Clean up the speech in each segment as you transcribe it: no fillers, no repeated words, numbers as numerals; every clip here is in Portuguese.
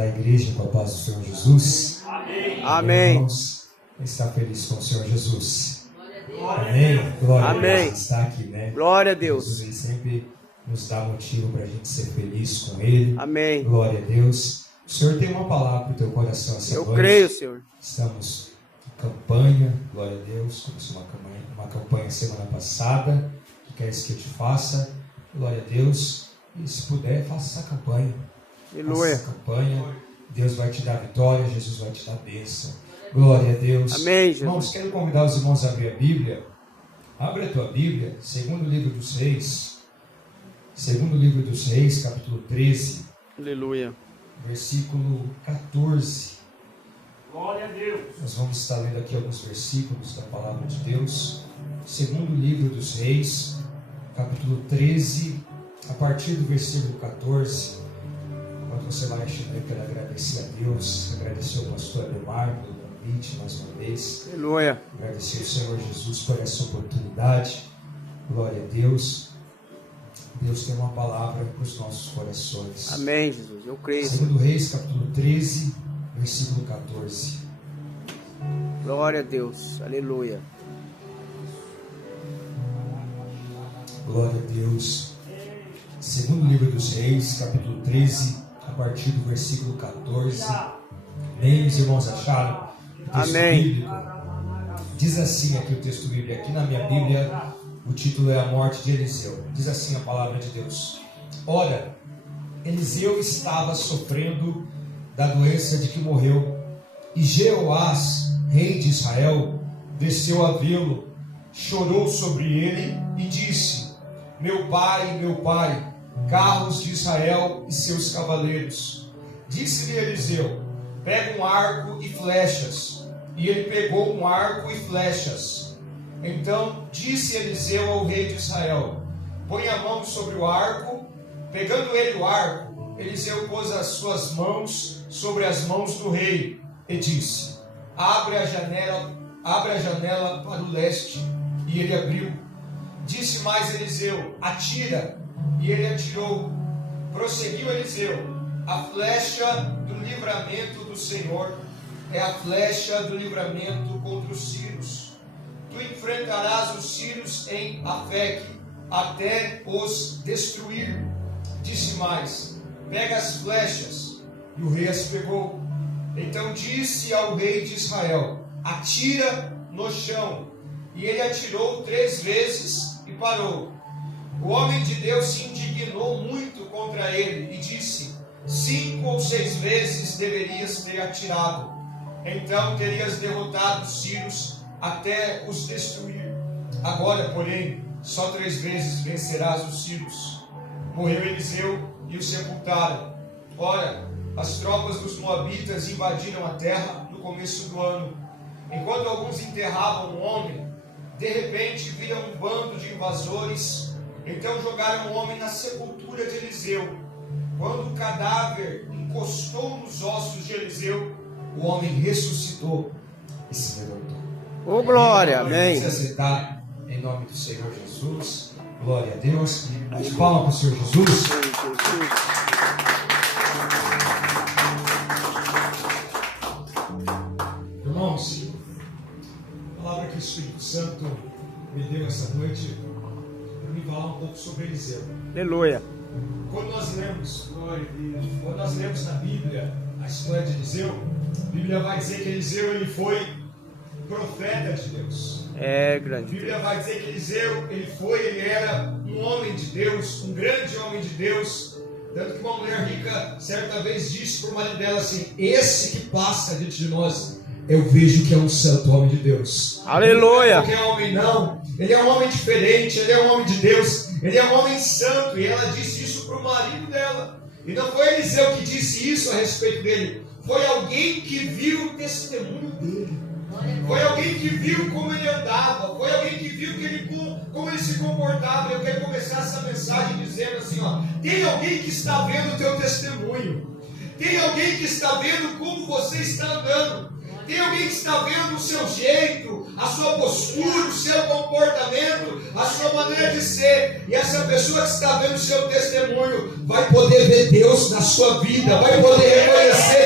cumprimentar a igreja com a paz do Senhor Jesus. Amém. Amém. Irmãos, está feliz com o Senhor Jesus. Amém. Glória a Deus. Está aqui, né? Glória a Deus. Jesus, ele sempre nos dá motivo para a gente ser feliz com Ele. Amém. Glória a Deus. O Senhor tem uma palavra para o teu coração essa noite. Eu creio, Senhor. Estamos em campanha. Glória a Deus. Começou uma campanha semana passada. O que queres que eu te faça? Glória a Deus. E se puder, faça essa campanha. Aleluia. Faça essa campanha. Deus vai te dar vitória. Jesus vai te dar bênção. Glória a Deus. Amém, Jesus. Irmãos, quero convidar os irmãos a abrir a Bíblia. Abre a tua Bíblia, segundo livro dos Reis. Segundo livro dos Reis, capítulo 13. Aleluia. Versículo 14. Glória a Deus. Nós vamos estar lendo aqui alguns versículos da palavra de Deus. Segundo livro dos Reis, capítulo 13, a partir do versículo 14. Quando você vai achando, eu quero agradecer a Deus, agradecer ao pastor Ademar pelo convite mais uma vez. Aleluia. Agradecer ao Senhor Jesus por essa oportunidade. Glória a Deus. Deus tem uma palavra para os nossos corações. Amém, Jesus. Eu creio. Segundo Reis, capítulo 13, versículo 14. Glória a Deus. Aleluia. Glória a Deus. Segundo livro dos Reis, capítulo 13, a partir do versículo 14. Amém, os irmãos acharam? O texto Amém. bíblico diz assim aqui o texto bíblico. Aqui na minha Bíblia, o título é a morte de Eliseu. Diz assim a palavra de Deus. Ora, Eliseu estava sofrendo da doença de que morreu. E Jeoás, rei de Israel, desceu a vê-lo, chorou sobre ele e disse: meu pai, carros de Israel e seus cavaleiros. Disse-lhe Eliseu: pega um arco e flechas. E ele pegou um arco e flechas. Então disse Eliseu ao rei de Israel: põe a mão sobre o arco. Pegando ele o arco, Eliseu pôs as suas mãos sobre as mãos do rei e disse: abre a janela para o leste. E ele abriu. Disse mais Eliseu: atira. E ele atirou. Prosseguiu Eliseu: a flecha do livramento do Senhor é a flecha do livramento contra os sírios. Tu enfrentarás os sírios em Afeque, até os destruir. Disse mais: pega as flechas. E o rei as pegou. Então disse ao rei de Israel: atira no chão. E ele atirou 3 vezes e parou. O homem de Deus se indignou muito contra ele e disse: 5 ou 6 vezes deverias ter atirado. Então terias derrotado os sírios até os destruir. Agora, porém, só 3 vezes vencerás os sírios. Morreu Eliseu e o sepultaram. Ora, as tropas dos moabitas invadiram a terra no começo do ano. Enquanto alguns enterravam um homem, de repente viram um bando de invasores. Então jogaram o homem na sepultura de Eliseu. Quando o cadáver encostou nos ossos de Eliseu, o homem ressuscitou e se levantou. Oh, glória. Amém. Se aceitar em nome do Senhor Jesus. Glória a Deus. De palma para o Senhor Jesus. Irmãos, a palavra que o Espírito Santo me deu essa noite para me falar um pouco sobre Eliseu. Aleluia. Quando nós lemos na Bíblia a história de Eliseu, a Bíblia vai dizer que Eliseu ele foi profeta de Deus. É A grande. Bíblia vai dizer que Eliseu ele era um homem de Deus, um grande homem de Deus. Tanto que uma mulher rica certa vez disse para o marido dela assim: esse que passa diante de nós, eu vejo que é um santo homem de Deus. Aleluia. Não é qualquer homem não, ele é um homem diferente, ele é um homem de Deus, ele é um homem santo. E ela disse isso para o marido dela. E não foi Eliseu que disse isso a respeito dele, foi alguém que viu o testemunho dele. Foi alguém que viu como ele andava, foi alguém que viu como ele se comportava. Eu quero começar essa mensagem dizendo assim, ó: tem alguém que está vendo o teu testemunho, tem alguém que está vendo como você está andando, tem alguém que está vendo o seu jeito, a sua postura, o seu comportamento, a sua maneira de ser. E essa pessoa que está vendo o seu testemunho vai poder ver Deus na sua vida, vai poder reconhecer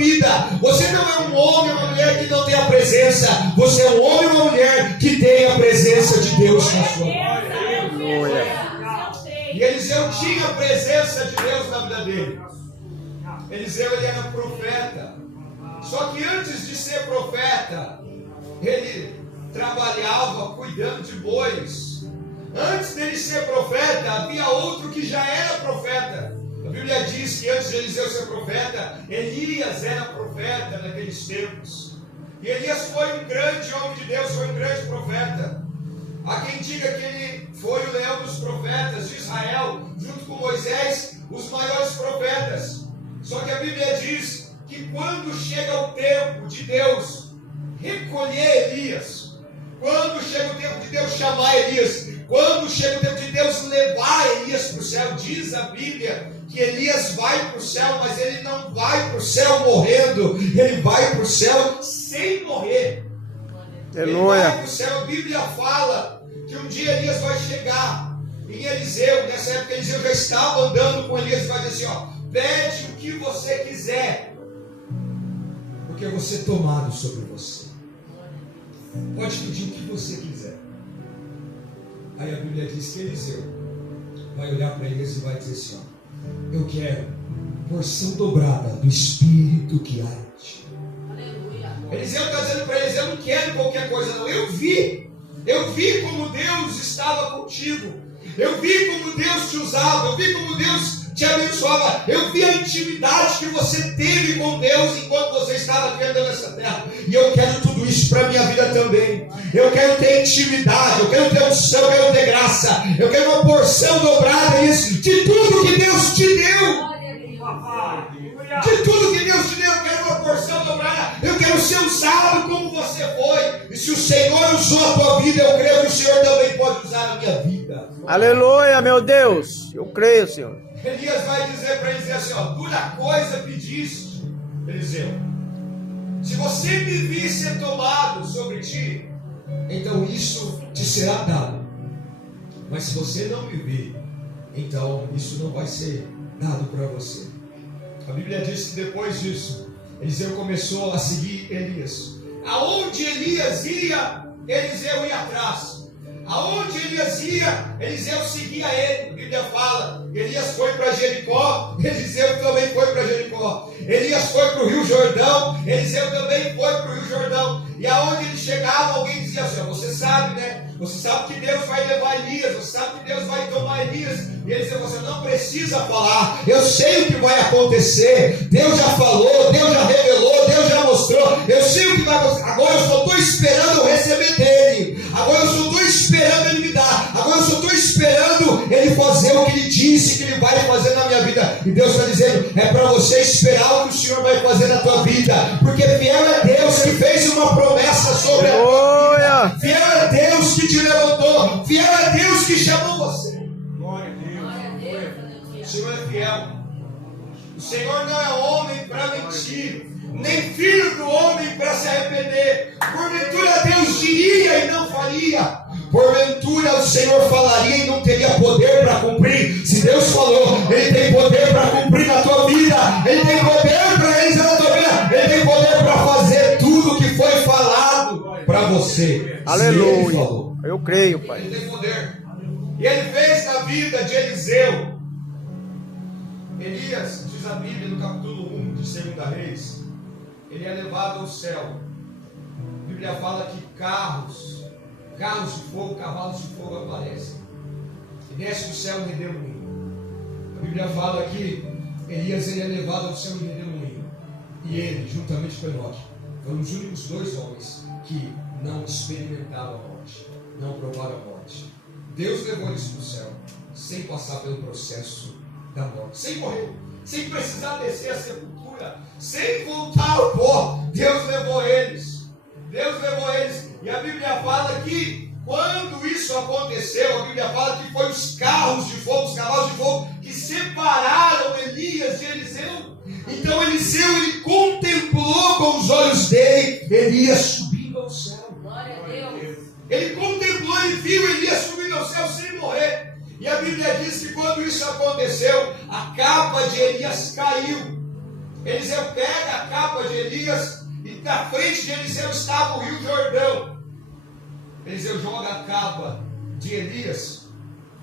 vida. Você não é um homem ou uma mulher que não tem a presença. Você é um homem ou uma mulher que tem a presença de Deus na sua vida. E Eliseu tinha a presença de Deus na vida dele. Eliseu, ele era profeta. Só que antes de ser profeta, ele trabalhava cuidando de bois. Antes dele ser profeta, havia outro que já era profeta. A Bíblia diz que antes de Eliseu ser profeta, Elias era profeta naqueles tempos. E Elias foi um grande homem de Deus, foi um grande profeta. Há quem diga que ele foi o leão dos profetas de Israel, junto com Moisés, os maiores profetas. Só que a Bíblia diz que quando chega o tempo de Deus recolher Elias, quando chega o tempo de Deus chamar Elias, quando chega o tempo de Deus levar Elias para o céu, diz a Bíblia que Elias vai para o céu, mas ele não vai para o céu morrendo, ele vai para o céu sem morrer. Ele vai para o céu. A Bíblia fala que um dia Elias vai chegar em Eliseu. Nessa época Eliseu já estava andando com Elias e vai dizer assim, ó, pede o que você quiser, porque eu vou ser tomado sobre você. Pode pedir o que você quiser. Aí a Bíblia diz que Eliseu vai olhar para Elias e vai dizer assim, ó, eu quero porção dobrada do Espírito que há em ti. Eliseu está dizendo para Eliseu, eu não quero qualquer coisa não. Eu vi como Deus estava contigo. Eu vi como Deus te usava. Eu vi como Deus te abençoava. Eu vi a intimidade que você teve com Deus enquanto você estava vivendo nessa terra. E eu quero tudo isso para a minha vida também. Eu quero ter intimidade, eu quero ter unção, eu quero ter graça. Eu quero uma porção dobrada isso, de tudo que Deus te deu. De tudo que Deus te deu, eu quero uma porção dobrada. Eu quero ser usado como você foi. E se o Senhor usou a tua vida, eu creio que o Senhor também pode usar a minha vida. Aleluia, meu Deus. Eu creio, Senhor. Elias vai dizer para ele assim, ó, dura coisa pediste, Eliseu. Se você me vir ser tomado sobre ti, então isso te será dado. Mas se você não me vir, então isso não vai ser dado para você. A Bíblia diz que depois disso, Eliseu começou a seguir Elias. Aonde Elias ia, Eliseu ia atrás. Aonde Elias ia, Eliseu seguia ele. A Bíblia fala, Elias foi para Jericó, Eliseu também foi para Jericó. Elias foi para o Rio Jordão, Eliseu também foi para o Rio Jordão. E aonde ele chegava, alguém dizia assim, você sabe, né? Você sabe que Deus vai levar Elias, você sabe que Deus vai tomar Elias. E ele dizia, você não precisa falar, eu sei o que vai acontecer. Deus já falou, Deus já revelou, Deus já mostrou. Eu sei o que vai acontecer. Agora eu só estou esperando eu receber dele. Agora eu só estou esperando ele me dar. Agora eu só estou esperando ele fazer o que ele disse que ele vai fazer na minha vida. E Deus está dizendo, é para você esperar o que o Senhor vai fazer na tua vida. Porque fiel é Deus que fez uma promessa sobre a tua vida. Fiel é Deus que te levantou. Fiel é Deus que chamou você. Glória a Deus. O Senhor é fiel. O Senhor não é homem para mentir, nem filho do homem para se arrepender. Porventura Deus diria e não faria. Porventura o Senhor falaria e não teria poder para cumprir. Se Deus falou, Ele tem poder para cumprir na tua vida. Ele tem poder para realizar na tua vida. Ele tem poder para fazer tudo o que foi falado para você. Aleluia. Eu creio, Pai. Ele tem poder. E Ele fez na vida de Eliseu. Elias, diz a Bíblia no capítulo 1 de 2 Reis, ele é levado ao céu. A Bíblia fala que carros de fogo, cavalos de fogo aparecem. E desce do céu um redemoinho. A Bíblia fala que Elias ele é levado ao céu em redemoinho. E ele, juntamente com Enoque, foram os únicos dois homens que não experimentaram a morte, não provaram a morte. Deus levou eles para o céu, sem passar pelo processo da morte, sem morrer, sem precisar descer a sepultura, sem voltar ao pó. Deus levou eles. Deus levou eles. E a Bíblia fala que quando isso aconteceu, a Bíblia fala que foi os carros de fogo, os cavalos de fogo, que separaram Elias de Eliseu. Então Eliseu, ele contemplou com os olhos dele Elias subindo ao céu. Glória a Deus. Ele contemplou e viu Elias subindo ao céu sem morrer. E a Bíblia diz que quando isso aconteceu, a capa de Elias caiu. Eliseu pega a capa de Elias e na frente de Eliseu estava o Rio Jordão. Eliseu joga a capa de Elias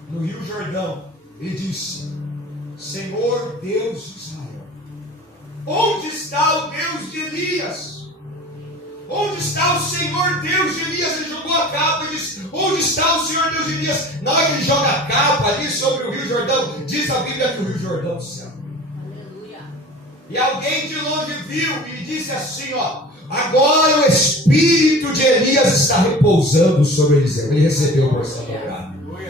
no Rio Jordão e diz: Senhor Deus de Israel, onde está o Deus de Elias? Onde está o Senhor Deus de Elias? Ele jogou a capa e disse: onde está o Senhor Deus de Elias? Na hora que ele joga a capa ali sobre o Rio Jordão, diz a Bíblia que o Rio Jordão é o céu. Aleluia. E alguém de longe viu e disse assim: ó, agora o espírito de Elias está repousando sobre Eliseu. Ele recebeu a porção dobrada.